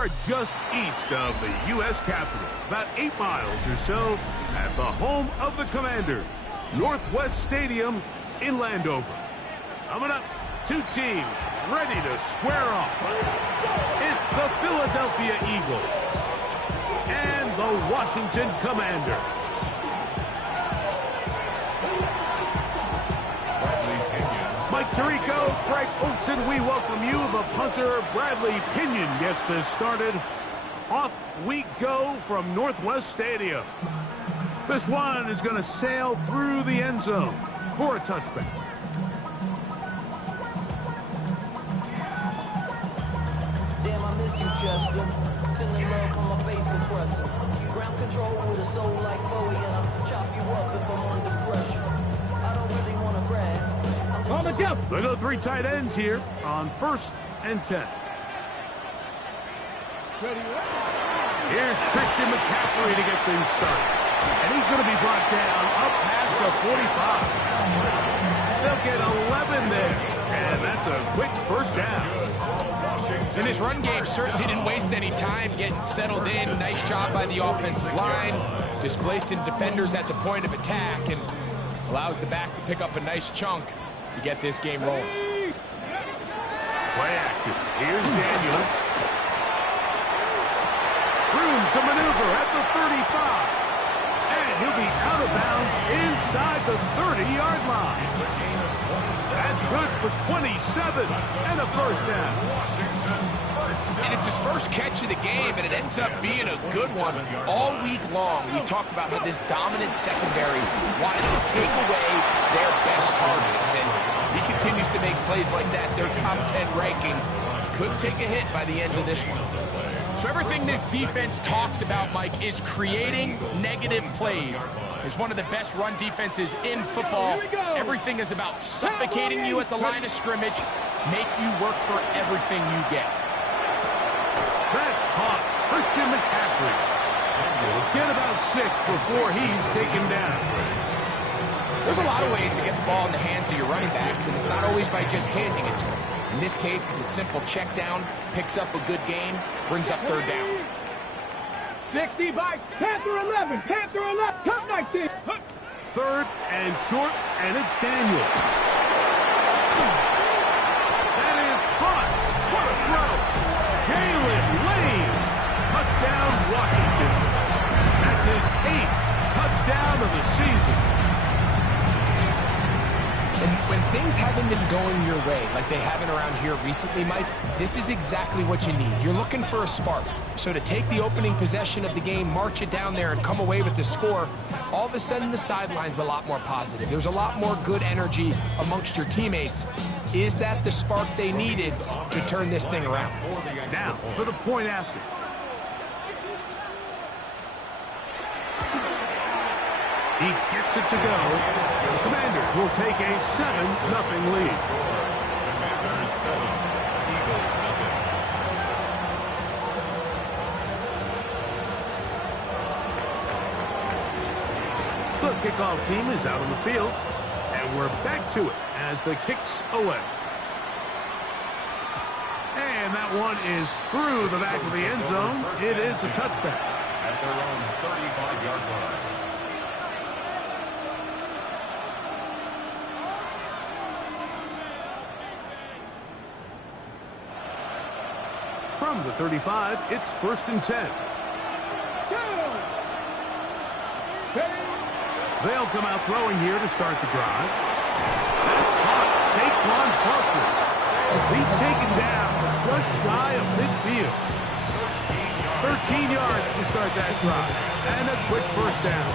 are just east of the U.S. Capitol, about 8 miles or so, at the home of the Commanders, Northwest Stadium in Landover. Coming up, two teams ready to square off. It's the Philadelphia Eagles and the Washington Commanders. Mike Tirico, Greg Olson, we welcome you. The punter, Bradley Pinion, gets this started. Off we go from Northwest Stadium. This one is going to sail through the end zone for a touchback. Damn, I miss you, Chester. Sending love from my face compressor. Ground control with a soul like Bowie, and I'll chop you up if I'm under pressure. I don't really want to brag. On the jump. They go 3 tight ends here on 1st and 10. Here's Christian McCaffrey to get things started. And he's going to be brought down up past the 45. They'll get 11 there. And that's a quick first down. And this run game certainly didn't waste any time getting settled in. Nice job by the offensive line, displacing defenders at the point of attack, and allows the back to pick up a nice chunk to get this game rolling. Play action. Here's Daniels. Room to maneuver at the 35. And he'll be out of bounds inside the 30-yard line. That's good for 27 and a first down. And it's his first catch of the game, and it ends up being a good one. All week long, we talked about how this dominant secondary wanted to take away their best targets, and he continues to make plays like that. Their top 10 ranking could take a hit by the end of this one. So everything this defense talks about, Mike, is creating negative plays. Is one of the best run defenses in football. Everything is about suffocating you at the line of scrimmage, make you work for everything you get. That's caught. Christian McCaffrey. He'll get about 6 before he's taken down. There's a lot of ways to get the ball in the hands of your running backs, and it's not always by just handing it to them. In this case, it's a simple check down, picks up a good gain, brings up 3rd down. 60 by Panther 11. Panther 11. Come 19. 3rd and short, and it's Daniels. That is caught. What a throw. Jalen Lane. Touchdown, Washington. That's his 8th touchdown of the season. And when things haven't been going your way, like they haven't around here recently, Mike, this is exactly what you need. You're looking for a spark. So to take the opening possession of the game, march it down there, and come away with the score, all of a sudden the sideline's a lot more positive. There's a lot more good energy amongst your teammates. Is that the spark they needed to turn this thing around? Now, for the point after. He gets it to go. The Commanders will take a 7-0 lead. Commanders 7, Eagles 0. The kickoff team is out on the field, and we're back to it as the kick's away. And that one is through the back of the end zone. It is a touchback. At their own 35-yard line. From the 35, it's 1st and 10. They'll come out throwing here to start the drive. That's caught. Saquon Barkley. He's taken down just shy of midfield. 13 yards to start that drive. And a quick first down.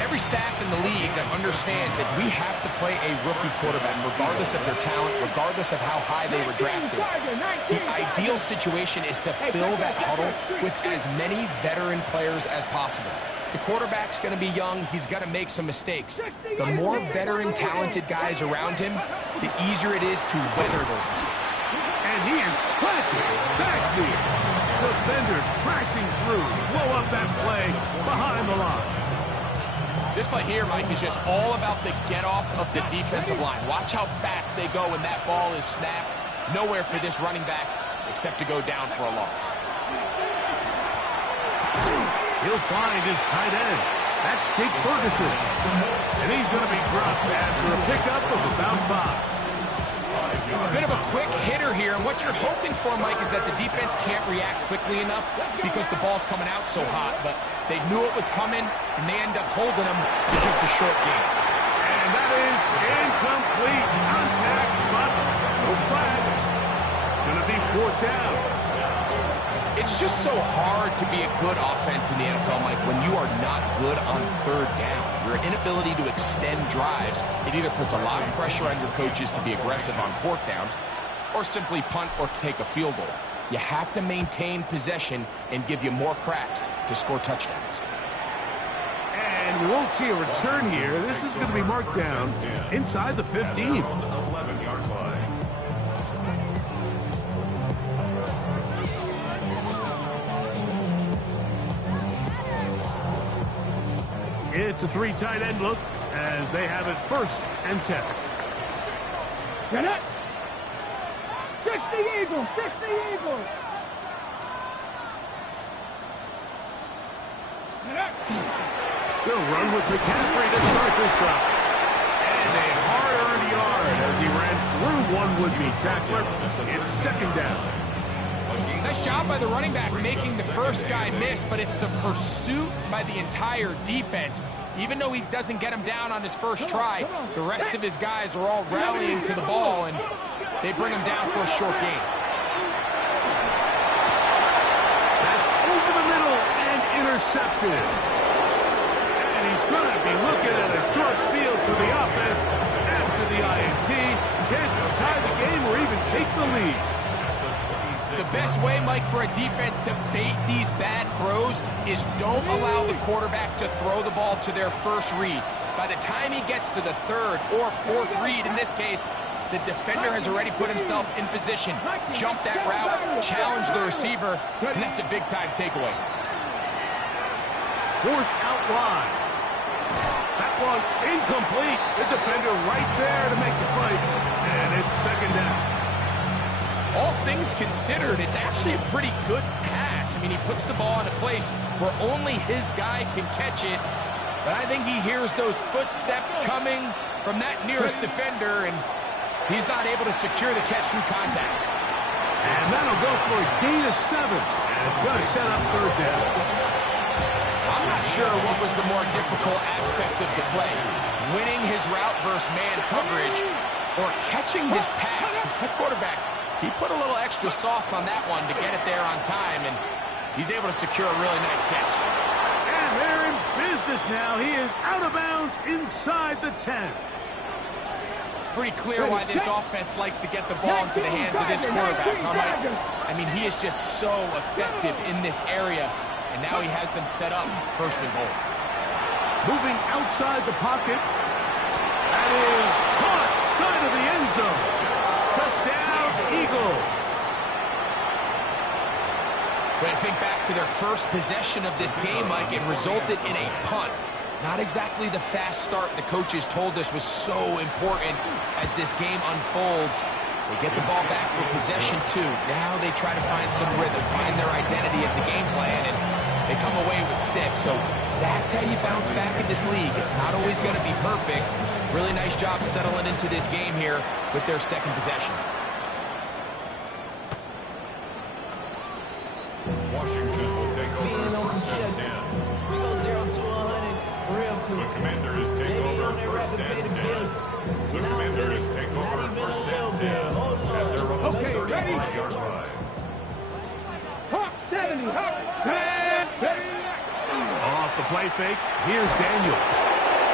Every staff in the league that understands that we have to play a rookie quarterback, regardless of their talent, regardless of how high they were drafted. The ideal situation is to fill that huddle with as many veteran players as possible. The quarterback's going to be young. He's going to make some mistakes. The more veteran, talented guys around him, the easier it is to weather those mistakes. And he is planted backfield. Defenders crashing through. Blow up that play behind the line. This play here, Mike, is just all about the get-off of the defensive line. Watch how fast they go when that ball is snapped. Nowhere for this running back except to go down for a loss. He'll find his tight end. That's Jake Ferguson. And he's going to be dropped after a pickup of about 5. A bit of a quick hitter here, and what you're hoping for, Mike, is that the defense can't react quickly enough because the ball's coming out so hot, but they knew it was coming, and they end up holding them to just a short game. And that is incomplete. Contact, but no flags. It's going to be 4th down. It's just so hard to be a good offense in the NFL, Mike, when you are not good on 3rd down. Your inability to extend drives, it either puts a lot of pressure on your coaches to be aggressive on 4th down or simply punt or take a field goal. You have to maintain possession and give you more cracks to score touchdowns. And we won't see a return here. This is going to be marked down inside the 15. 11-yard line. It's a 3 tight end look as they have it 1st and 10. Get it. 60 Eagles, 60 Eagles. Get it. They'll run with McCaffrey to start this drive. And a hard-earned yard as he ran through one would-be tackler. It's 2nd down. Nice job by the running back making the first guy miss, but it's the pursuit by the entire defense. Even though he doesn't get him down on his first try, the rest of his guys are all rallying to the ball, and they bring him down for a short gain. That's over the middle and intercepted. And he's going to be looking at a short field for the offense after the INT. Can't tie the game or even take the lead. The best way, Mike, for a defense to bait these bad throws is don't allow the quarterback to throw the ball to their first read. By the time he gets to the 3rd or 4th read, in this case, the defender has already put himself in position, jump that route, challenge the receiver, and that's a big-time takeaway. Forced out wide. That one incomplete. The defender right there to make the play. And it's 2nd down. All things considered, it's actually a pretty good pass. I mean, he puts the ball in a place where only his guy can catch it. But I think he hears those footsteps coming from that nearest defender, and he's not able to secure the catch through contact. And that'll go for a gain of 7. And it's going to set up 3rd down. I'm not sure what was the more difficult aspect of the play, winning his route versus man coverage or catching this pass, because that quarterback, he put a little extra sauce on that one to get it there on time, and he's able to secure a really nice catch. And they're in business now. He is out of bounds inside the 10. It's pretty clear why this offense likes to get the ball into the hands of this quarterback, huh, Mike? I mean, he is just so effective in this area, and now he has them set up 1st and goal. Moving outside the pocket. That is caught side of the end zone. Touchdown, Eagles. When I think back to their first possession of this game, Mike, it resulted in a punt. Not exactly the fast start the coaches told us was so important as this game unfolds. They get the ball back for possession 2. Now they try to find some rhythm, find their identity of the game plan, and they come away with 6. So that's how you bounce back in this league. It's not always going to be perfect. Really nice job settling into this game here with their 2nd possession. Washington will take over 1st and 10. We go 0 to 100 real quick. The Commanders take over 1st and 10. The Commanders take over 1st and 10 at their own Okay, ready? 35-yard line. Hawk 70. Hawk. Off the play fake. Here's Daniels.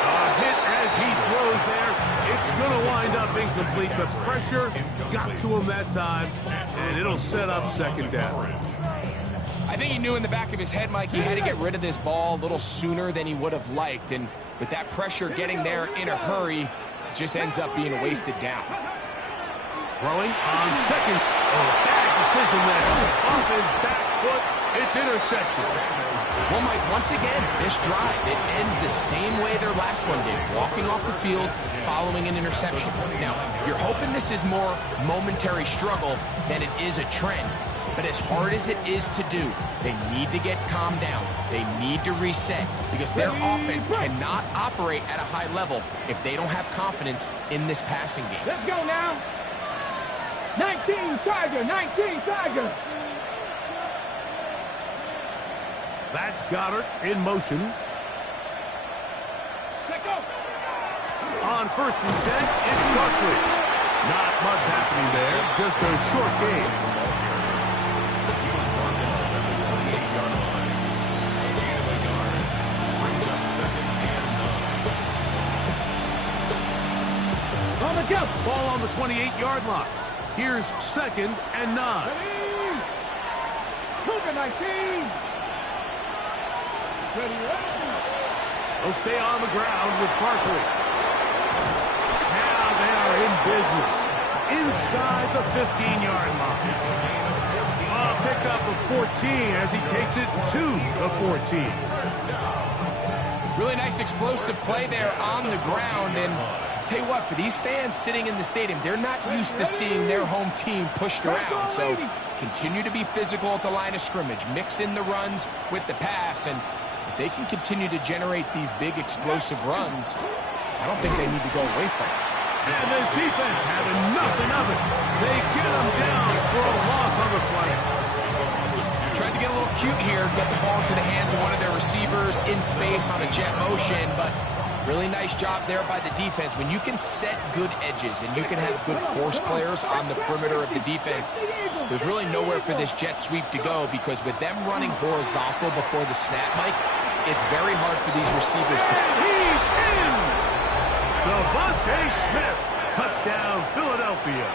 A hit as he throws there. It's going to wind up incomplete. The pressure got to him that time, and it'll set up 2nd down. I think he knew in the back of his head, Mike, he had to get rid of this ball a little sooner than he would have liked. And with that pressure getting there in a hurry, it just ends up being a wasted down. Throwing on 2nd. Oh, bad decision there. Off his back foot. It's intercepted. Well, Mike, once again, this drive, it ends the same way their last one did, walking off the field following an interception. Now, you're hoping this is more momentary struggle than it is a trend. But as hard as it is to do, they need to get calmed down. They need to reset because their offense cannot operate at a high level if they don't have confidence in this passing game. Let's go now. 19 Tiger, 19 Tiger. That's Goddard in motion. Let go. On 1st and 10, it's Barkley. Not much happening there, just a short game. On the go. Ball on the 28-yard line. Here's 2nd and 9. Cougar 19. Ready, They'll stay on the ground with Barkley. Now they are in business. Inside the 15-yard line. Pick up a 14 as he takes it to the 14. Really nice explosive play there on the ground. And tell you what, for these fans sitting in the stadium, they're not used to seeing their home team pushed around. So continue to be physical at the line of scrimmage. Mix in the runs with the pass. And if they can continue to generate these big explosive runs, I don't think they need to go away from it. And this defense having nothing of it. They get them down for a loss on the play. Tried to get a little cute here, get the ball into the hands of one of their receivers in space on a jet motion, but really nice job there by the defense. When you can set good edges and you can have good force players on the perimeter of the defense, there's really nowhere for this jet sweep to go because with them running horizontal before the snap, Mike, it's very hard for these receivers to... He's in! Devontae Smith, touchdown Philadelphia.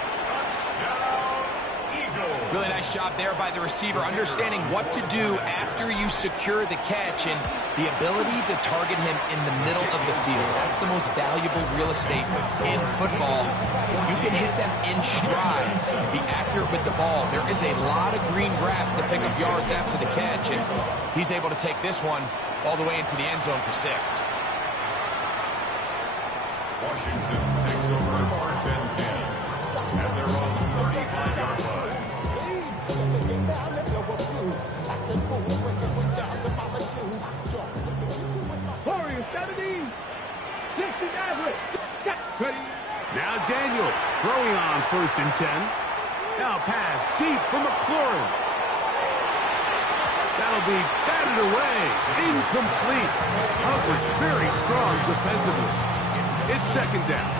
Really nice job there by the receiver, understanding what to do after you secure the catch and the ability to target him in the middle of the field. That's the most valuable real estate in football. If you can hit them in stride, be accurate with the ball, there is a lot of green grass to pick up yards after the catch, and he's able to take this one all the way into the end zone for 6. Washington takes over at 1st and 10. And they're on the 35-yard line. Warriors 70. 60 average. Ready. Now Daniels throwing on 1st and 10. Now pass deep for McLaurin. That'll be batted away. Incomplete. Coverage very strong defensively. It's 2nd down.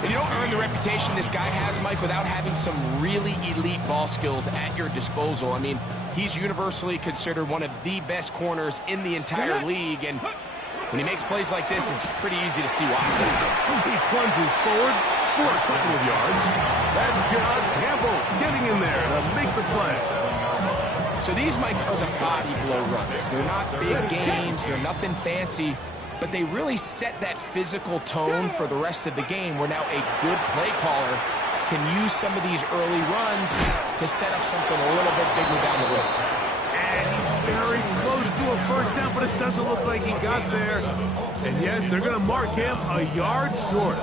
And you don't earn the reputation this guy has, Mike, without having some really elite ball skills at your disposal. I mean, he's universally considered one of the best corners in the entire league, and when he makes plays like this, it's pretty easy to see why. He plunges forward for a couple of yards. That's John Campbell getting in there to make the play. So these, Mike, are the body blow runs. They're not big gains. They're nothing fancy. But they really set that physical tone for the rest of the game where now a good play caller can use some of these early runs to set up something a little bit bigger down the road. And he's very close to a 1st down, but it doesn't look like he got there. And yes, they're going to mark him a yard short.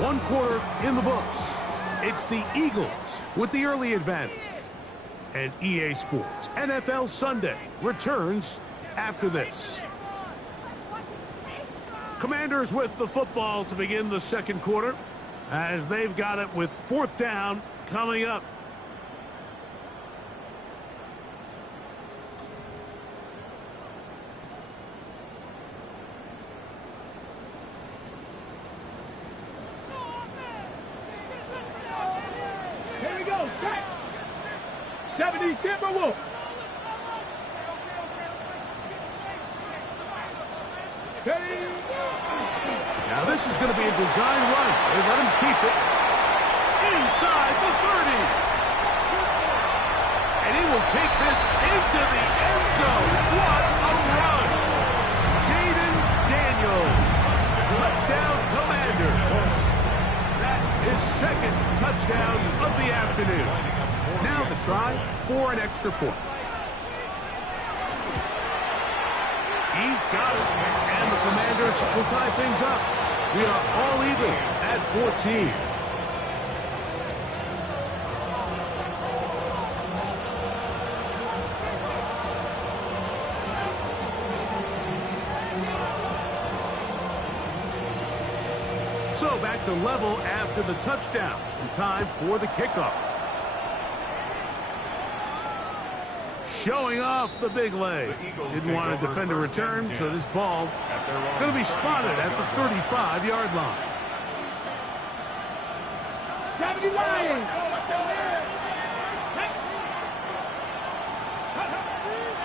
1 quarter in the books. It's the Eagles with the early advantage. And EA Sports NFL Sunday returns after this. Commanders with the football to begin the 2nd quarter as they've got it with 4th down coming up. Here we go. 70 Timberwolves. Now this is going to be a design run. They let him keep it inside the 30. And he will take this into the end zone. What a run. Jaden Daniels. Touchdown Commanders. That is 2nd touchdown of the afternoon. Now the try for an extra point. He's got it, and the Commanders will tie things up. We are all even at 14. So back to level after the touchdown. And time for the kickoff. Showing off the big leg. Didn't want to defend a return, so this ball going to be spotted at the 35-yard line. 70 Lions!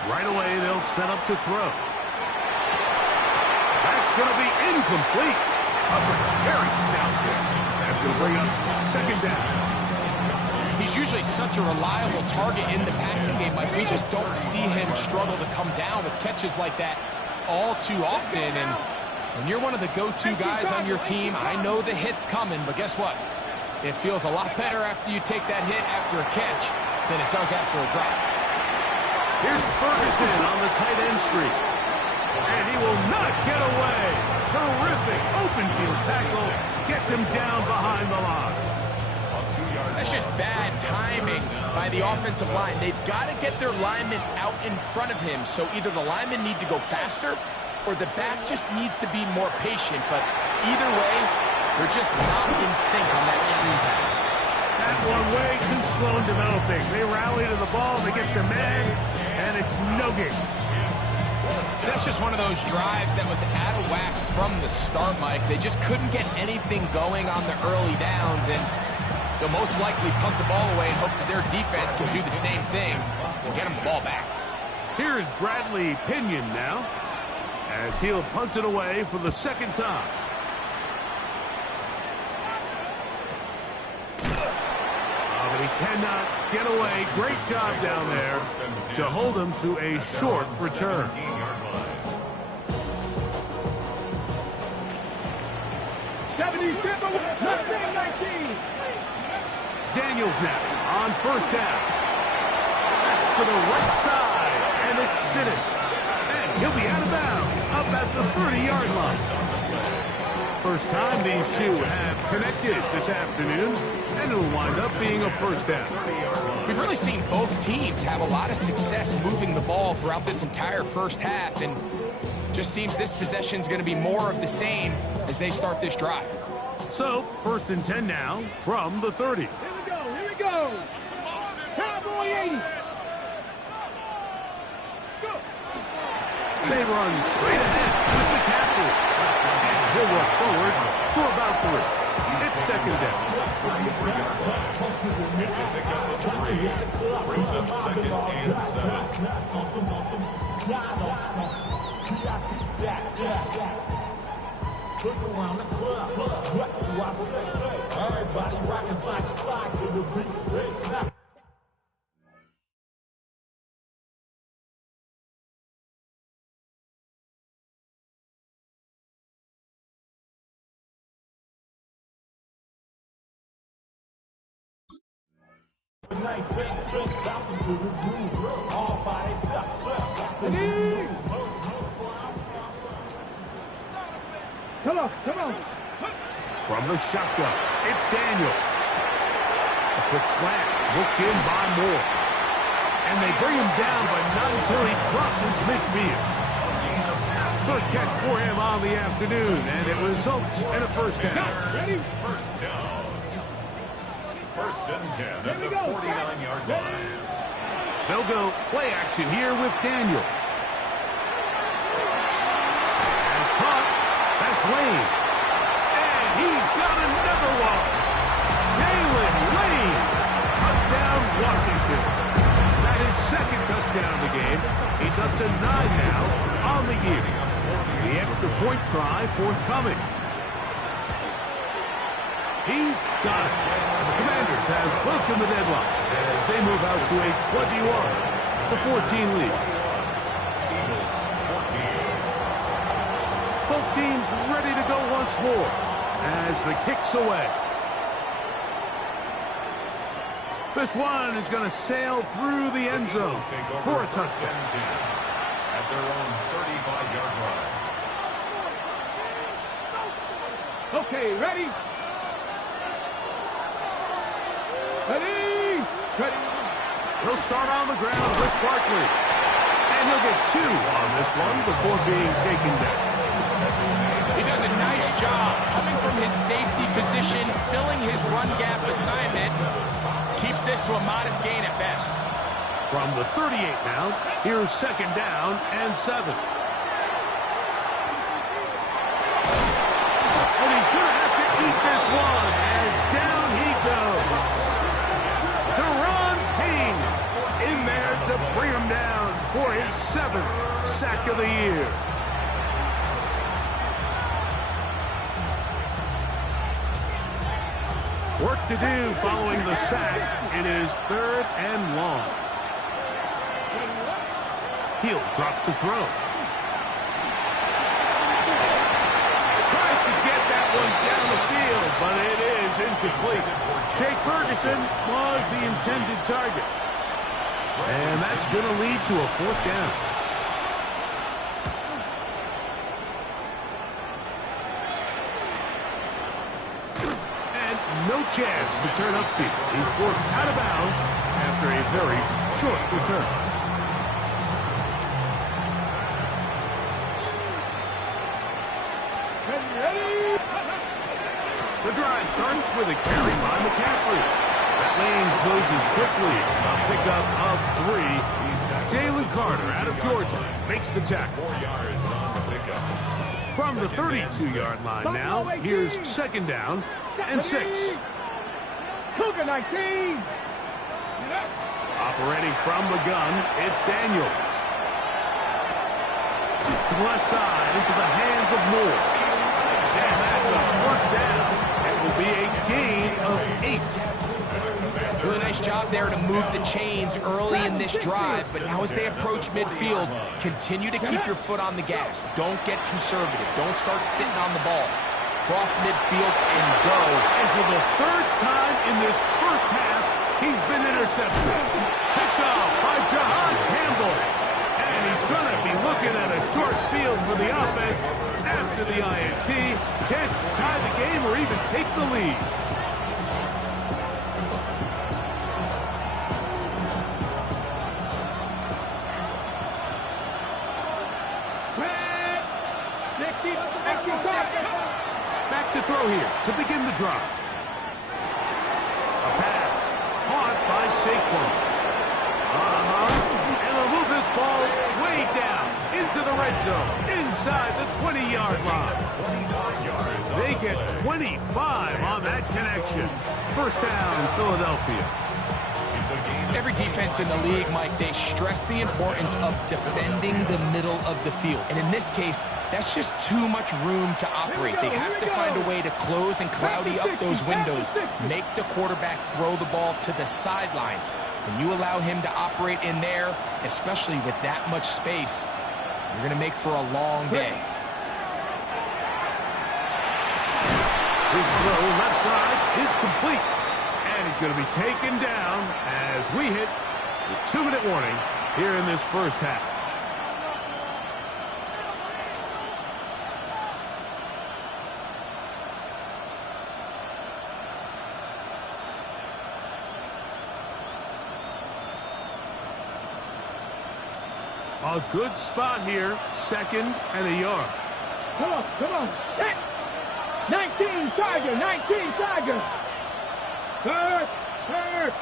Right away, they'll set up to throw. That's going to be incomplete. Very stout there. That's going to bring up second down. He's usually such a reliable target in the passing game. Like, we just don't see him struggle to come down with catches like that all too often. And when you're one of the go-to guys on your team, I know the hit's coming, but guess what? It feels a lot better after you take that hit after a catch than it does after a drop. Here's Ferguson on the tight end streak. And he will not get away. Terrific open field tackle. Gets him down behind the line. That's just bad timing by the offensive line. They've got to get their linemen out in front of him, so either the linemen need to go faster or the back just needs to be more patient. But either way, they're just not in sync on that screen pass. That one way too slow in developing. They rally to the ball, they get the man, and it's no gain. That's just one of those drives that was out of whack from the start, Mike. They just couldn't get anything going on the early downs, and they'll most likely punt the ball away and hope that their defense can do the same thing and get them the ball back. Here's Bradley Pinion now, as he'll punt it away for the second time. Oh, but he cannot get away. Great job down there to hold him to a short return. Daniels now on first down. That's to the right side, and it's Sinnet. And he'll be out of bounds up at the 30-yard line. First time these two have connected this afternoon, and it'll wind up being a first down. We've really seen both teams have a lot of success moving the ball throughout this entire first half, and just seems this possession's going to be more of the same as they start this drive. So, first and 10 now from the 30. Here we go. Cowboy 80. Go. They run straight ahead with McCaffrey. And he'll walk forward for about 3. It's second down. Brings up second and 7. Look around the club. What do I say? Everybody rocking side to side to the beat. Come on. From the shotgun, it's Daniel. A quick slant, looked in by Moore. And they bring him down, but not until he crosses midfield. First catch for him on the afternoon, and it results in a first down. Ready? First down. First and 10 at the 49-yard line. They'll go play action here with Daniel. As caught, that's Lane. And he's got another one. Jalen Lane. Touchdown, Washington. That is second touchdown of the game. He's up to 9 now on the year. The extra point try forthcoming. He's got it. The Commanders have broken the deadlock as they move out to a 21-14 lead. Eagles 14. Both teams ready to go once more as the kick's away. This one is going to sail through the end zone for a touchdown. At their own 35-yard line. Okay, ready? Ready? Ready. He'll start on the ground with Barkley. And he'll get 2 on this one before being taken down. He does a nice job coming from his safety position, filling his run gap assignment. Keeps this to a modest gain at best. From the 38 now, here's 2nd down and 7. And he's going to have to eat this one as down he goes. Deron Payne in there to bring him down for his 7th sack of the year. Work to do following the sack. It is 3rd and long. He'll drop to throw. Tries to get that one down the field, but it is incomplete. Jake Ferguson was the intended target. And that's going to lead to a 4th down. And no chance to turn upfield. He's forced out of bounds after a very short return. The drive starts with a carry by McCaffrey. That lane closes quickly. A pickup of 3. Jalen Carter out of Georgia makes the tackle. 4 yards on the pickup. From the 32-yard line now, here's 2nd down and 6. Cougar 19. Operating from the gun, it's Daniels. To the left side, into the hands of Moore. And that's a 1st down. It will be a gain of 8. Really nice job there to move the chains early in this drive, but now as they approach midfield, continue to keep your foot on the gas. Don't get conservative. Don't start sitting on the ball. Cross midfield and go. And for the 3rd time in this first half, he's been intercepted. Picked off by Jahan Campbell. And he's going to be looking at a short field for the offense after the INT. Can't tie the game or even take the lead. Back to throw here to begin the drive. A pass caught by Saquon. And they'll move this ball way down into the red zone, inside the 20-yard line. They get 25 on that connection. 1st down, Philadelphia. Every defense in the league, Mike, they stress the importance of defending the middle of the field. And in this case, that's just too much room to operate. They have to find a way to close and cloudy up those windows, make the quarterback throw the ball to the sidelines. When you allow him to operate in there, especially with that much space, you're going to make for a long day. His throw left side is complete. And he's going to be taken down as we hit the 2-minute warning here in this first half. A good spot here, 2nd and a yard. Come on, come on. 19 Tiger, 19 Tiger. Third, ready.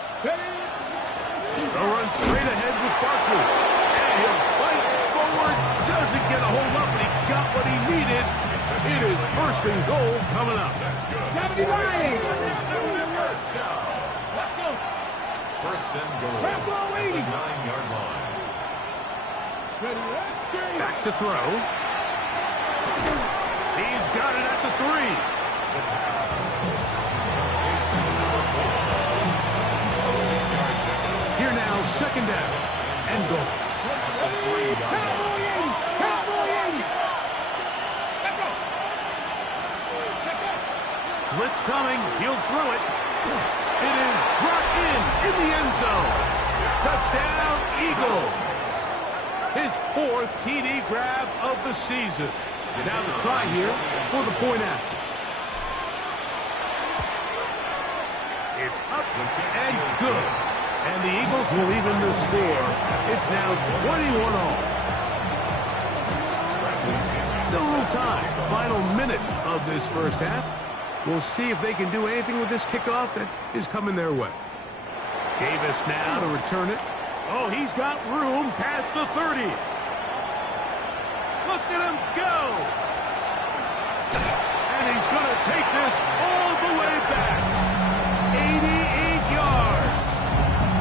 They'll run straight ahead with Barkley. And he'll fight forward. Doesn't get a hold up, but he got what he needed. It is 1st and goal coming up. 79. First and goal at the 9-yard line. Back to throw. He's got it at the 3. Here now, 2nd down and goal. Blitz coming. He'll throw it. It is brought in the end zone. Touchdown, Eagles. His 4th TD grab of the season. Now the try here for the point after. It's up and good. And the Eagles will even the score. It's now 21 all. Still a little time. Final minute of this first half. We'll see if they can do anything with this kickoff that is coming their way. Davis now to return it. Oh, he's got room past the 30. Look at him go. And he's going to take this all the way back. 88 yards.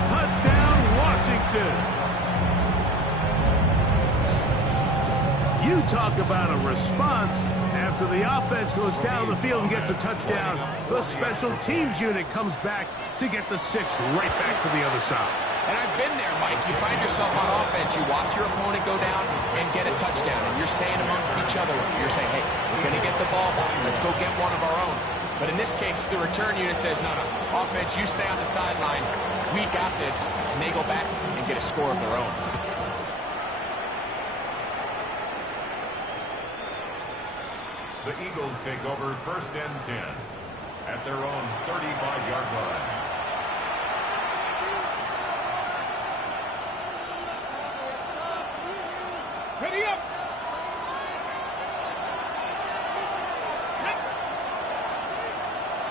Touchdown, Washington. You talk about a response. After the offense goes down the field and gets a touchdown, the special teams unit comes back to get the 6 right back to the other side. And I've been there, Mike. You find yourself on offense, you watch your opponent go down and get a touchdown, and you're saying amongst each other, you're saying, hey, we're going to get the ball back. Let's go get one of our own. But in this case, the return unit says, no, offense, you stay on the sideline. We got this. And they go back and get a score of their own. The Eagles take over 1st and 10 at their own 35-yard line. Ready up.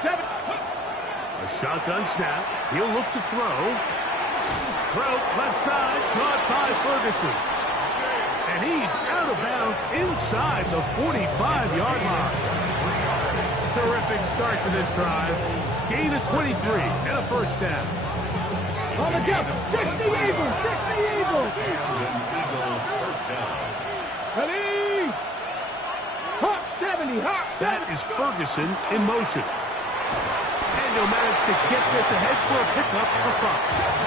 Seven. A shotgun snap. He'll look to throw. Throw left side. Caught by Ferguson. And he's out of bounds inside the 45-yard line. Terrific start to this drive. Gain of 23 and a first down. On the jump. 60 Eagles. 60 Eagles. First down. Ready. Hot 70. Hot. That is Ferguson in motion. And he'll manage to get this ahead for a pickup of 5.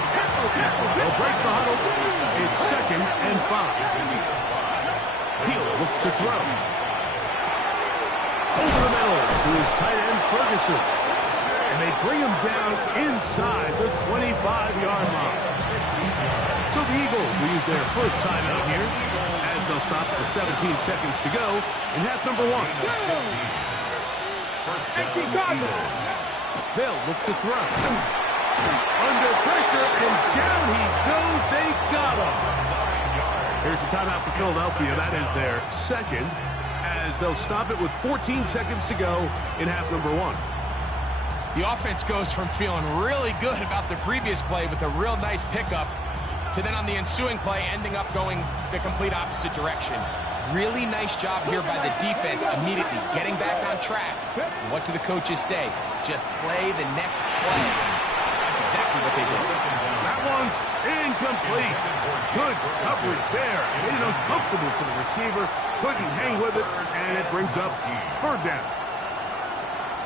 They'll break the huddle. It's 2nd and 5. He'll look to throw. Over the middle to his tight end, Ferguson. And they bring him down inside the 25-yard line. So the Eagles will use their first timeout here as they'll stop with 17 seconds to go in half number 1. They'll look to throw. Under pressure, and down he goes. They got him. Here's a timeout for Philadelphia. That is their 2nd, as they'll stop it with 14 seconds to go in half number 1. The offense goes from feeling really good about the previous play with a real nice pickup to then on the ensuing play ending up going the complete opposite direction. Really nice job here by the defense immediately getting back on track. And what do the coaches say? Just play the next play. That's exactly what they did. That one's incomplete. Good coverage there. Made it uncomfortable for the receiver. Couldn't hang with it, and it brings up 3rd down.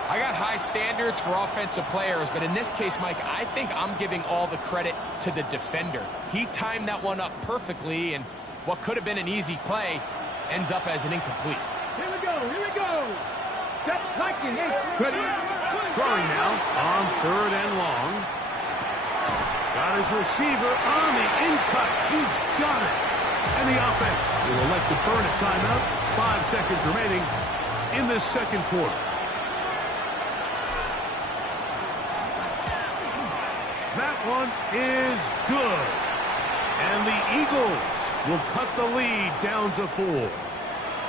I got high standards for offensive players, but in this case, Mike, I think I'm giving all the credit to the defender. He timed that one up perfectly, and what could have been an easy play ends up as an incomplete. Here we go. Here we go. Step hiking. Ready. Throwing now on 3rd and long. Got his receiver on the in-cut. He's got it. And the offense will elect to burn a timeout. 5 seconds remaining in this 2nd quarter. That one is good. And the Eagles will cut the lead down to 4.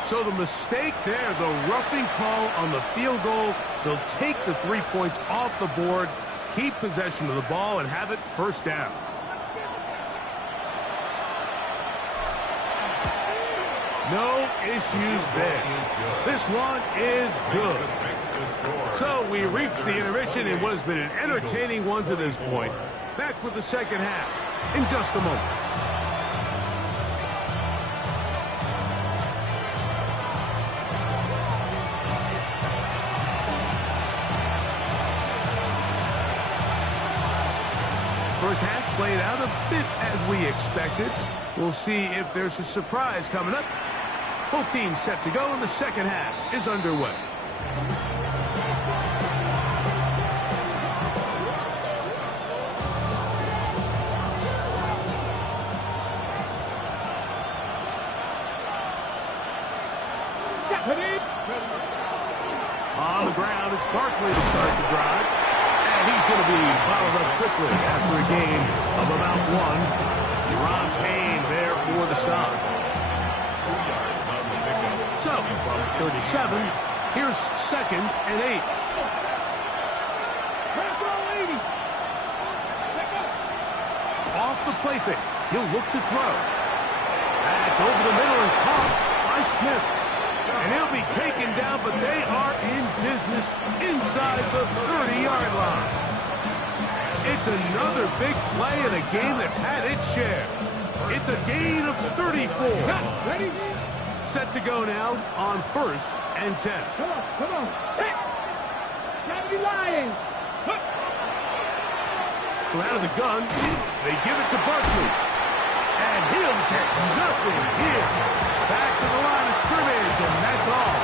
So the mistake there, the roughing call on the field goal, they'll take the 3 points off the board, keep possession of the ball, and have it 1st down. No issues there. This one is good. So we reach the intermission in what has been an entertaining one to this point. Back with the 2nd half in just a moment. First half played out a bit as we expected. We'll see if there's a surprise coming up. Both teams set to go, and the 2nd half is underway. On the ground, it's Barkley to start the drive. And he's going to be fouled up quickly after a gain of about one. Ron Payne there for the stop. So, from 37, here's 2nd and 8. Off the play fake. He'll look to throw. That's over the middle and caught by Smith. And he'll be taken down, but they are in business inside the 30-yard line. It's another big play in a game that's had its share. It's a gain of 34. Set to go now on 1st and 10. Come on. Hey, gotta be lying. So out of the gun, they give it to Barkley. And he'll get nothing here. Back to the line of scrimmage, and that's all.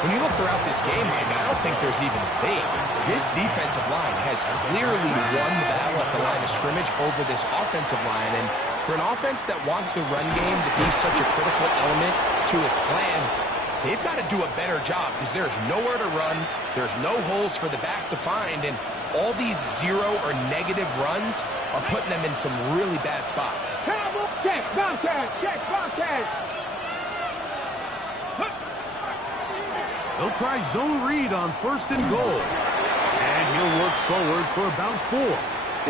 When you look throughout this game, Andy, I don't think there's even a debate. This defensive line has clearly won the battle at the line of scrimmage over this offensive line. And for an offense that wants the run game to be such a critical element to its plan, they've got to do a better job because there's nowhere to run. There's no holes for the back to find. And all these zero or negative runs are putting them in some really bad spots. Check, Bobcat. They'll try zone read on 1st and goal. And he'll work forward for about 4.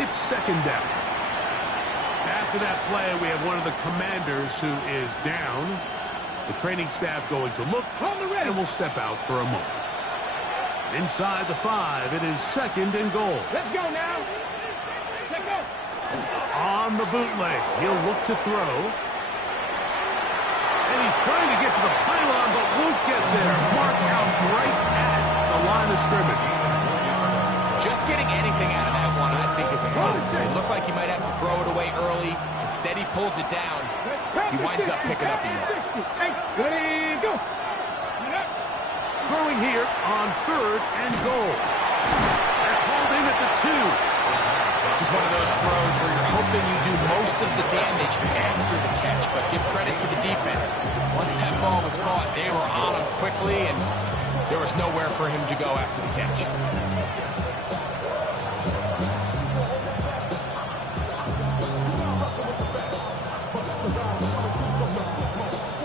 It's 2nd down. After that play, we have one of the Commanders who is down. The training staff going to look, and will step out for a moment. Inside the 5, it is 2nd and goal. Let's go now. Let's go. On the bootleg, he'll look to throw. And he's trying to get to the pylon, but won't get there. Mark out right at the line of scrimmage. Just getting anything out of that one, I think, is a positive. It looked like he might have to throw it away early. Instead, he pulls it down. He winds up picking up a yard. Ready, go. Throwing here on 3rd and goal. That's hauled in at the 2. This is one of those throws where you're hoping you do most of the damage after the catch, but give credit to the defense. Once that ball was caught, they were on him quickly, and there was nowhere for him to go after the catch.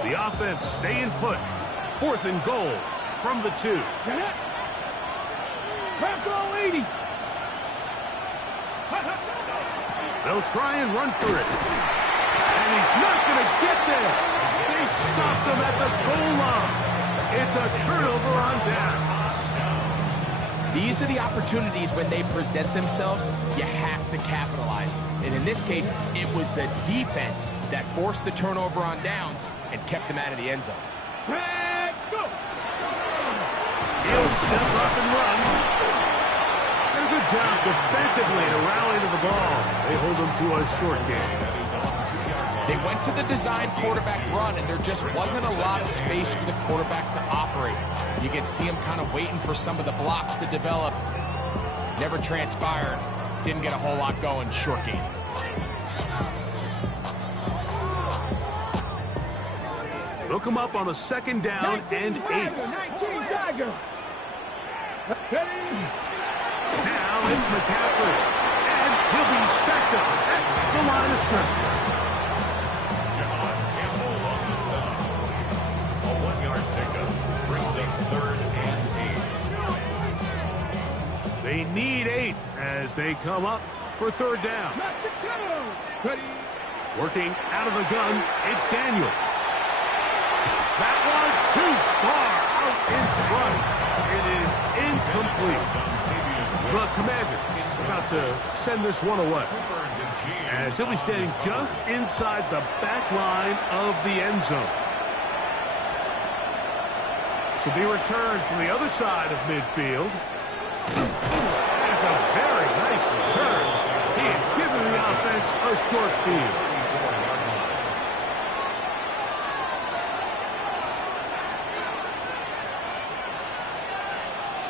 The offense staying put. 4th and goal from the 2. They'll try and run for it. And he's not going to get there. They stopped him at the goal line. It's a turnover on down. These are the opportunities when they present themselves, you have to capitalize. And in this case, it was the defense that forced the turnover on downs and kept them out of the end zone. Let's go. He'll step up and run. And a good job defensively to rally to the ball. They hold him to a short game. They went to the design quarterback run, and there just wasn't a lot of space for the quarterback to operate. You can see him kind of waiting for some of the blocks to develop. Never transpired. Didn't get a whole lot going. Short game. They'll come up on a 2nd down and 8. 19 Tiger. Now it's McCaffrey. And he'll be stacked up at the line of scrimmage. John Campbell on the stop. A 1-yard pickup brings up 3rd and 8. They need 8 as they come up for 3rd down. Working out of the gun, it's Daniels. That one too far out in front. It is incomplete. The Commanders about to send this one away, as he'll be standing just inside the back line of the end zone. This will be returned from the other side of midfield. That's a very nice return. He is giving the offense a short field.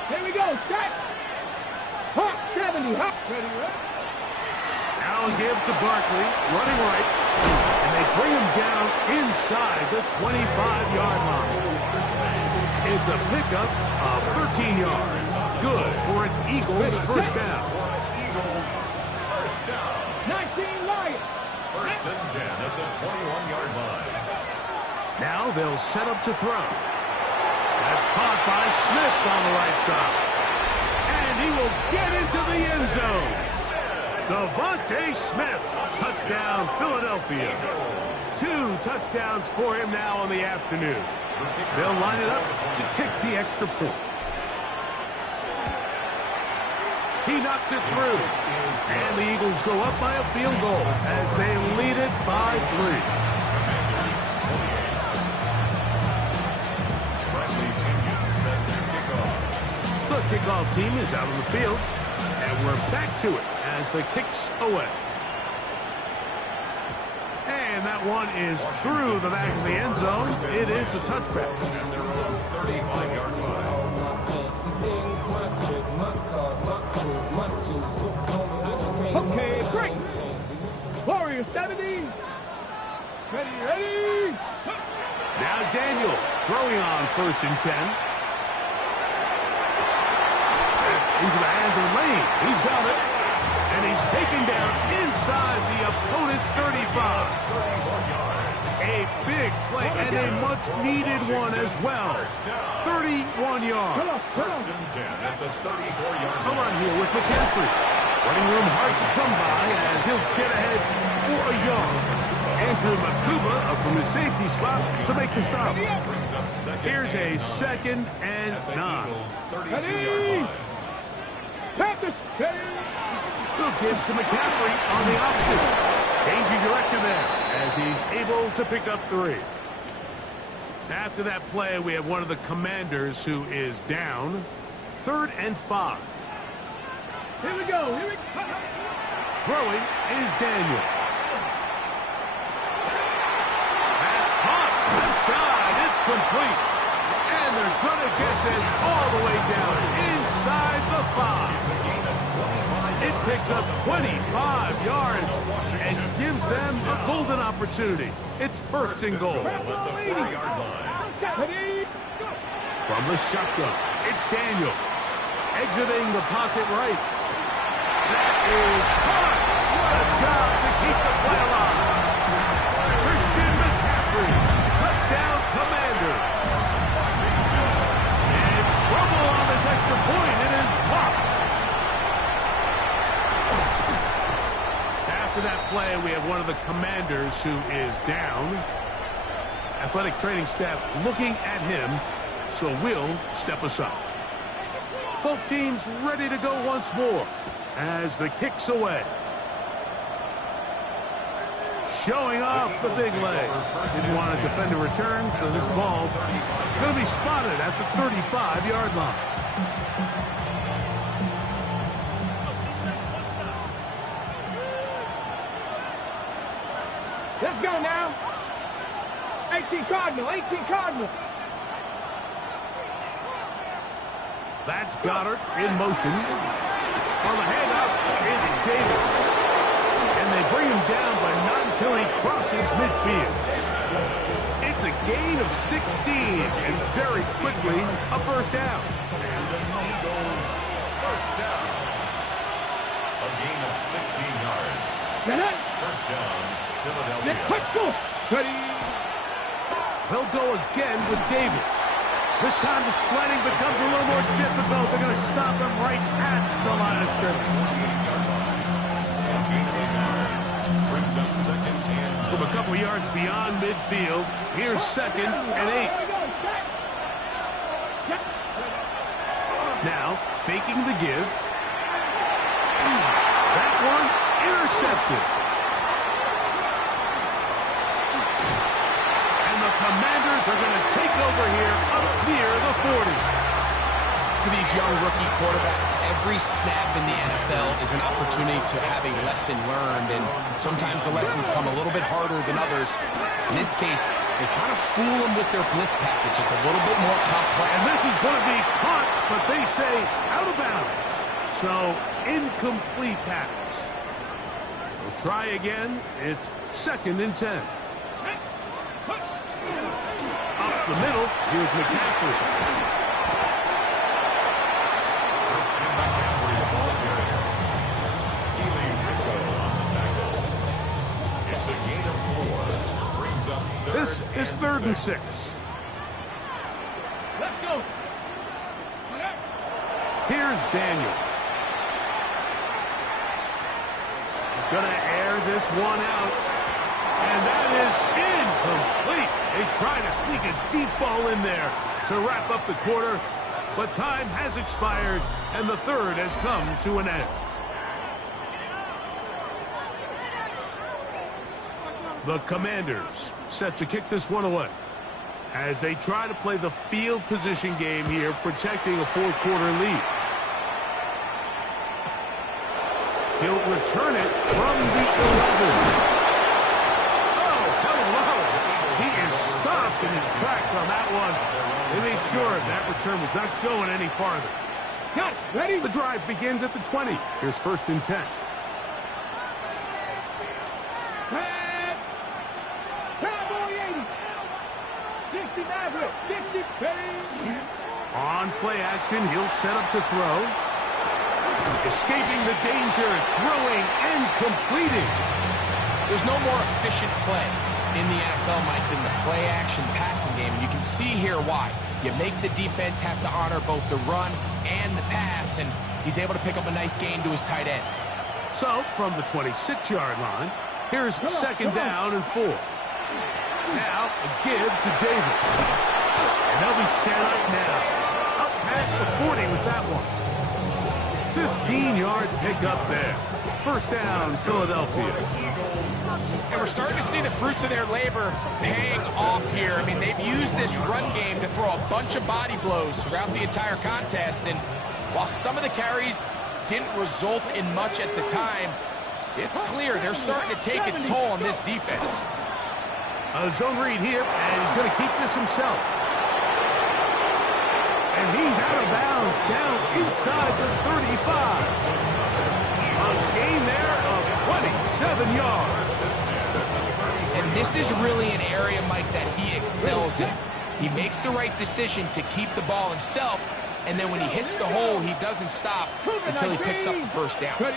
Here we go, set. Hawk 70, Hawk. Ready, right? Now a give to Barkley, running right, and they bring him down inside the 25-yard line. It's a pickup of 13 yards. Good for an Eagles first down. Eagles first down. 19 Lions. First and 10 at the 21-yard line. Now they'll set up to throw. That's caught by Smith on the right side. And he will get into the end zone. Devontae Smith, touchdown Philadelphia. 2 touchdowns for him now on the afternoon. They'll line it up to kick the extra point. He knocks it through. And the Eagles go up by a field goal as they lead it by 3. The kickoff team is out on the field, and we're back to it as the kick's away. And that one is through the back of the end zone. It is a touchback. At their own 35-yard line. Okay, break. Warrior 70. Ready. Now Daniels throwing on first and 10. Into the hands of Lane. He's got it. And he's taken down inside the opponent's 35. A big play and a much-needed one as well. 31 yards. First and 10 at the 34-yard Come line. on here with McCaffrey. Running room hard to come by as he'll get ahead for a yard. Andrew Makuba up from his safety spot to make the stop. Brings up second. Here's a and second and at the 9. Eagles' 32-yard line. Panthers. Good gives to McCaffrey on the option. Changing direction there as he's able to pick up 3. After that play, we have one of the Commanders who is down. 3rd and 5. Here we go. Throwing is Daniel. That's caught. Left side. It's complete. And they're going to get this all the way down inside the 5. It picks up 25 yards and gives them a golden opportunity. It's first and goal. At the 4-yard line. From the shotgun, it's Daniel. Exiting the pocket right. That is caught. What a job to keep the play alive. Christian McCaffrey. Touchdown, Commander. And trouble on this extra point. It is blocked. After that play, we have one of the Commanders who is down. Athletic training staff looking at him, so we'll step aside. Both teams ready to go once more as the kick's away. Showing off the big leg. Didn't want to defend a return, so this ball going to be spotted at the 35-yard line. Let's go now. 18 Cardinal. That's Goddard in motion. On the handoff, it's Davis. And they bring him down, but not until he crosses midfield. It's a gain of 16, and very quickly, a first down. And the Eagles first down. A gain of 16 yards. First down, Philadelphia. They'll go again with Davis. This time the sledding becomes a little more difficult. They're going to stop him right at the line of scrimmage. Brings up second and From a couple yards beyond midfield, here's 2nd and 8. Now, faking the give. That one intercepted. Commanders are going to take over here up near the 40. For these young rookie quarterbacks, every snap in the NFL is an opportunity to have a lesson learned, and sometimes the lessons come a little bit harder than others. In this case, they kind of fool them with their blitz package. It's a little bit more complex. And this is going to be caught, but they say out of bounds. So, incomplete pass. We'll try again. It's 2nd and 10. the middle. Here's McCaffrey. First Jim McCaffrey, the ball carrier. Eli Rico on the tackle. It's a gain of 4. Brings up This is 3rd and 6. Let's go. Here's Daniels. He's going to air this one out. And that is incomplete. They try to sneak a deep ball in there to wrap up the quarter. But time has expired, and the third has come to an end. The Commanders set to kick this one away as they try to play the field position game here, protecting a fourth-quarter lead. He'll return it from the 11. Oh, hello. He is stopped in his tracks on that one. They made sure that return was not going any farther. Cut. Ready? The drive begins at the 20. Here's 1st and 10. Cowboy 80. 69 blitz. 60 pace. On play action, he'll set up to throw. Escaping the danger, throwing and completing. There's no more efficient play in the NFL, Mike, than the play-action passing game. And you can see here why. You make the defense have to honor both the run and the pass, and he's able to pick up a nice gain to his tight end. So, from the 26-yard line, here's 2nd down and 4. Now, a give to Davis. And they'll be set up now. Up past the 40 with that one. 15-yard pickup there. 1st down, Philadelphia. And we're starting to see the fruits of their labor paying off here. I mean, they've used this run game to throw a bunch of body blows throughout the entire contest. And while some of the carries didn't result in much at the time, it's clear they're starting to take its toll on this defense. A zone read here, and he's going to keep this himself. And he's out of bounds, down inside the 35. A gain there of 27 yards. And this is really an area, Mike, that he excels in. He makes the right decision to keep the ball himself, and then when he hits the hole, he doesn't stop until he picks up the 1st down. Over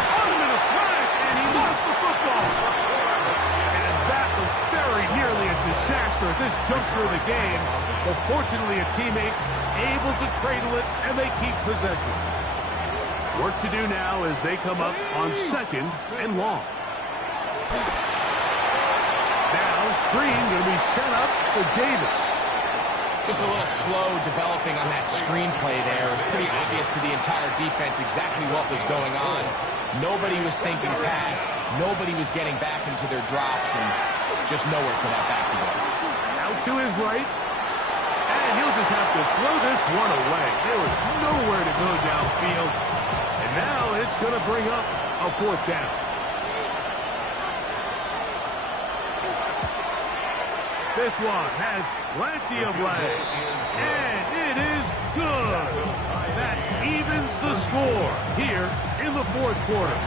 on him in a flash, and he lost the football. And that was very nearly a disaster at this juncture of the game. But fortunately, a teammate able to cradle it, and they keep possession. Work to do now as they come up on 2nd and long. Now, screen going to be set up for Davis. Just a little slow developing on that screenplay there. It was pretty obvious to the entire defense exactly what was going on. Nobody was thinking pass. Nobody was getting back into their drops, and just nowhere for that back to go. Out to his right. And he'll just have to throw this one away. There was nowhere to go downfield. And now it's going to bring up a 4th down. This one has plenty of leg. And it is good. That evens the score here in the 4th quarter.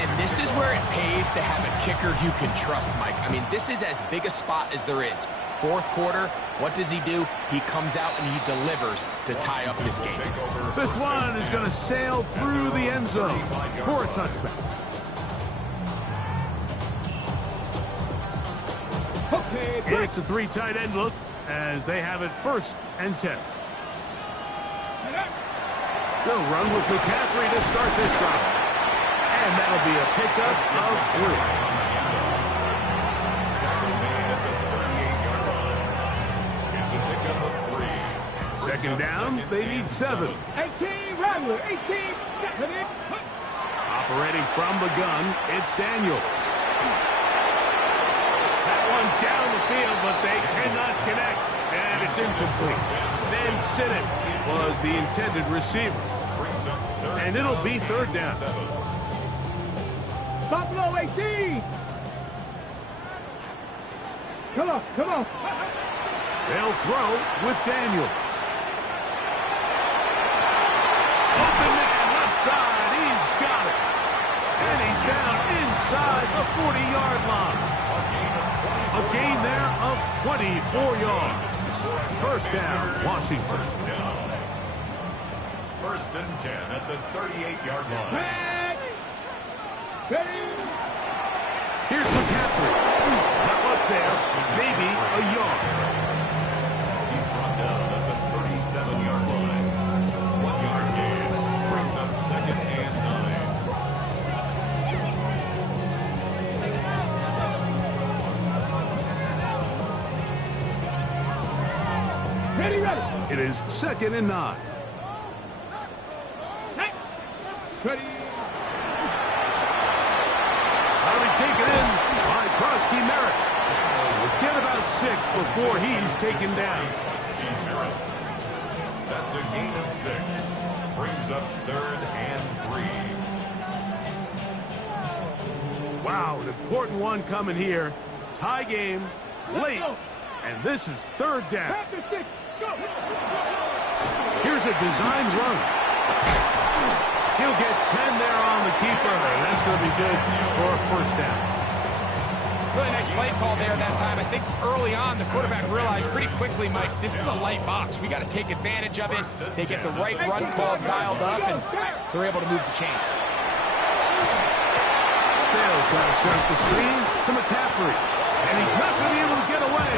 And this is where it pays to have a kicker you can trust, Mike. I mean, this is as big a spot as there is. 4th quarter, what does he do? He comes out and he delivers to tie up this game. This one is going to sail through the end zone for a touchback. Okay, It's a 3 tight end look as they have it 1st and 10. They'll run with McCaffrey to start this drive. And that'll be a pickup of 3. It's a pickup of 3. 2nd down, they need 7. 18, Rattler, 18, 7. Operating from the gun, it's Daniels. That one down the field, but they cannot connect, and it's incomplete. Then Sinnott was the intended receiver. And it'll be 3rd down. Buffalo 18. Come on, come on. They'll throw with Daniels. Open man, left side, he's got it. And he's down inside the 40-yard line. A gain of 20 A gain there of 24 yards. First down, Washington. First and 10 at the 38-yard line. Here's McCaffrey. Not much there. Maybe a yard. He's brought down at the 37-yard line. 1 yard gain brings up second and 9. Ready. It is second and 9. Ready. That'll be taken in by Krosky Merritt. We'll get about 6 before he's taken down. That's a gain of 6. Brings up third and 3. Wow, an important one coming here. Tie game, late, and this is third down. After 6, go. Here's a design run. He'll get 10 there on the keeper, and that's going to be good for a first down. Really nice play call there that time. I think early on the quarterback realized pretty quickly, Mike, this is a light box. We got to take advantage of it. They get the right run call dialed up, and they're able to move the chains. They'll try to set up the screen to McCaffrey, and he's not going to be able to get away.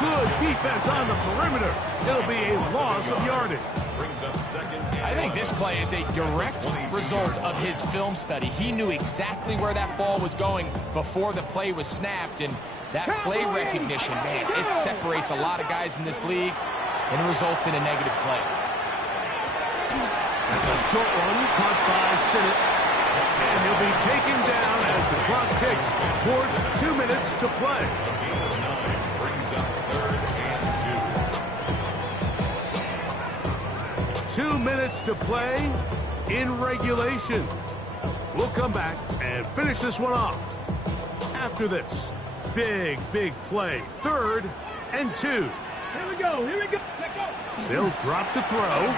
Good defense on the perimeter. It'll be a loss of yardage. Brings up second. I think this play is a direct result of his film study. He knew exactly where that ball was going before the play was snapped, and that play recognition, man, it separates a lot of guys in this league, and it results in a negative play. That's a short one, caught by Sinnott, and he'll be taken down as the clock ticks towards 2 minutes to play. A gain of 9 brings up third and 2. 2 minutes to play in regulation. We'll come back and finish this one off. After this, big play. Third and 2. Here we go. Let go. They'll drop to throw.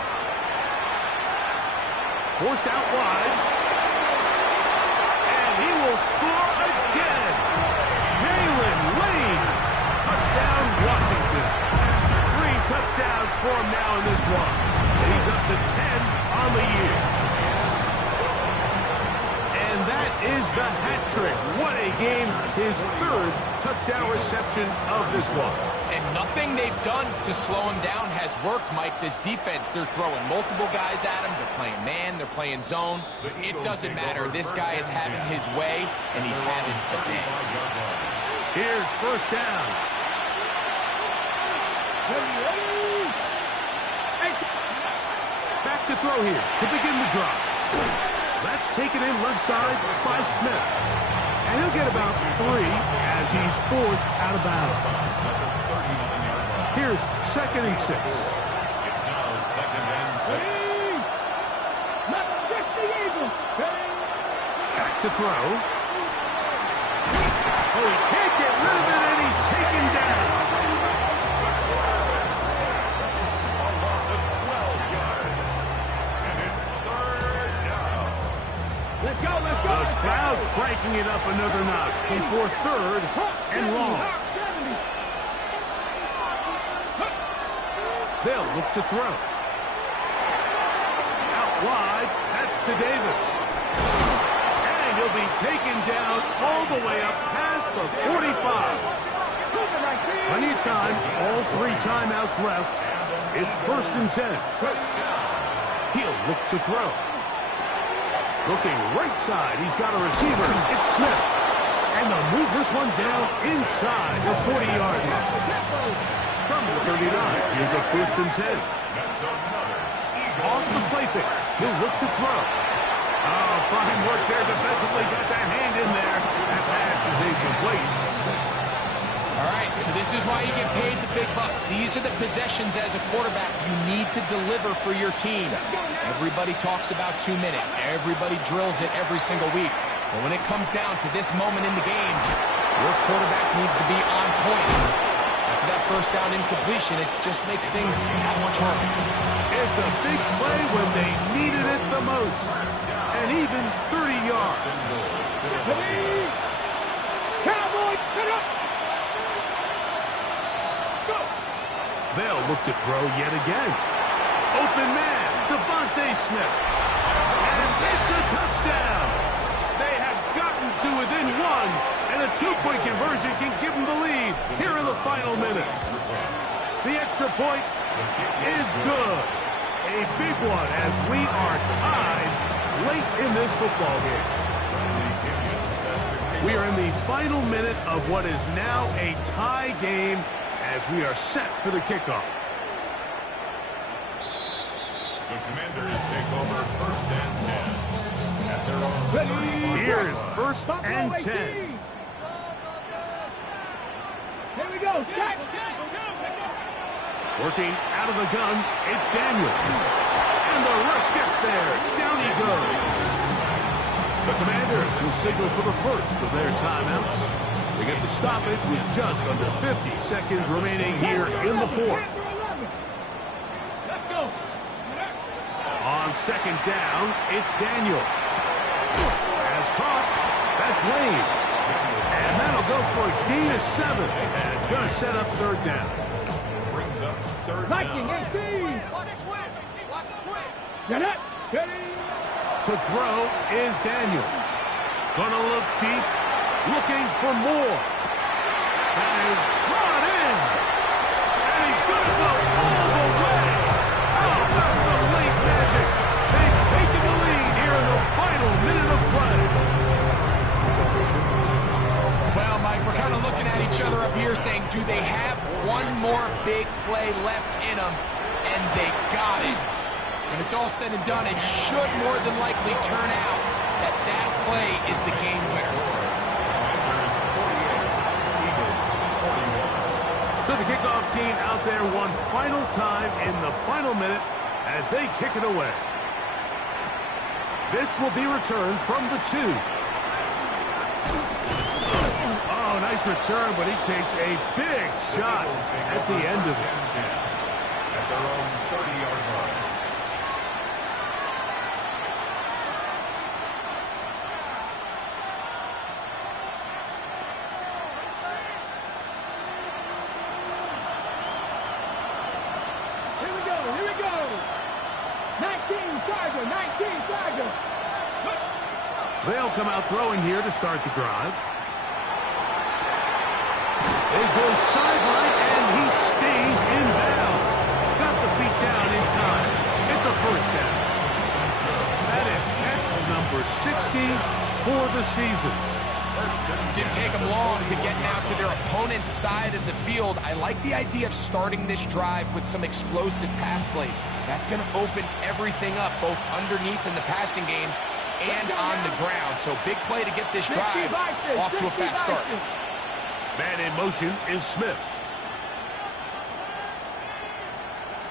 Forced out wide. And he will score again. Jalen Lane. Touchdown, Washington. 3 touchdowns for him now in this one. He's up to 10 on the year. And that is the hat trick. What a game. His 3rd touchdown reception of this one. And nothing they've done to slow him down has worked, Mike. This defense, they're throwing multiple guys at him. They're playing man. They're playing zone. It doesn't matter. This guy is having his way, and he's having a day. Here's first down. Back to throw here to begin the drive. That's taken in left side by Smith. And he'll get about 3 as he's forced out of bounds. Here's second and 6. It's now second and 6. Back to throw. Oh, he can't get rid of it, and he's taken down. A loss of 12 yards. And it's third down. Let's go. The crowd cranking it up another notch before third and long. They'll look to throw. Out wide, that's to Davis. And he'll be taken down all the way up past the 45. Plenty of time, all 3 timeouts left. It's first and 10. He'll look to throw. Looking right side, he's got a receiver. It's Smith. And they'll move this one down inside the 40-yard line. From the 39, here's a first and 10. Off the play fake, he'll look to throw. Oh, fine work there defensively. Got that hand in there. That pass is incomplete. All right, so this is why you get paid the big bucks. These are the possessions as a quarterback you need to deliver for your team. Everybody talks about 2 minutes. Everybody drills it every single week. But when it comes down to this moment in the game, your quarterback needs to be on point. After that first down incompletion, it just makes things that much harder. It's a big play when they needed it the most. And even 30 yards. Cowboys, get up! They'll look to throw yet again. Open man, Devontae Smith. And it's a touchdown. They have gotten to within one, and a two-point conversion can give them the lead here in the final minute. The extra point is good. A big one as we are tied late in this football game. We are in the final minute of what is now a tie game as we are set for the kickoff. The Commanders take over 1st and 10 at their own 35. Here's 1st and 10. Here we go. Check. Working out of the gun, it's Daniels. And the rush gets there. Down he goes. The Commanders will signal for the first of their timeouts. They get the stoppage with just under 50 seconds remaining here in the fourth. Let's go. On 2nd down, it's Daniels. As caught, that's Lane. And that'll go for a gain of 7. And it's going to set up 3rd down. Brings up 3rd Viking down. 18. Get it. Steady. To throw is Daniels. Gonna look deep, looking for more. That is brought in. And he's gonna go all the way. Oh, that's some late magic. They've taken the lead here in the final minute of play. Well, Mike, we're kind of looking at each other up here saying, do they have one more big play left in them? And they got it. When it's all said and done, it should more than likely turn out that that play is the game winner. Commanders 48, Eagles 41. So the kickoff team out there one final time in the final minute as they kick it away. This will be returned from the 2. Oh, nice return, but he takes a big shot at the end of it. At their own 30-yard line. Here we go. 19 Tiger. They'll come out throwing here to start the drive. They go sideline, and he stays in bounds. Got the feet down in time. It's a 1st down. That is catch number 60 for the season. Didn't take them long to get now to their opponent's side of the field. I like the idea of starting this drive with some explosive pass plays. That's going to open everything up, both underneath in the passing game and on the ground. So big play to get this drive off to a fast start. Man in motion is Smith.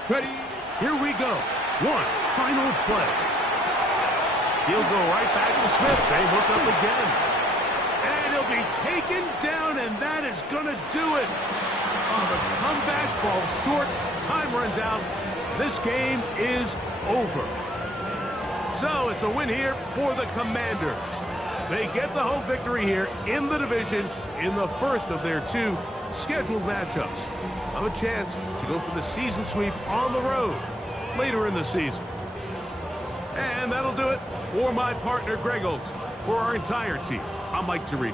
Ready. Here we go. One final play. He'll go right back to Smith. They hook up again. And he'll be taken down, and that is going to do it. Oh, the comeback falls short. Time runs out. This game is over. So it's a win here for the Commanders. They get the home victory here in the division in the first of their 2 scheduled matchups. Have a chance to go for the season sweep on the road later in the season. And that'll do it for my partner, Greg Olson. For our entire team, I'm Mike Torino.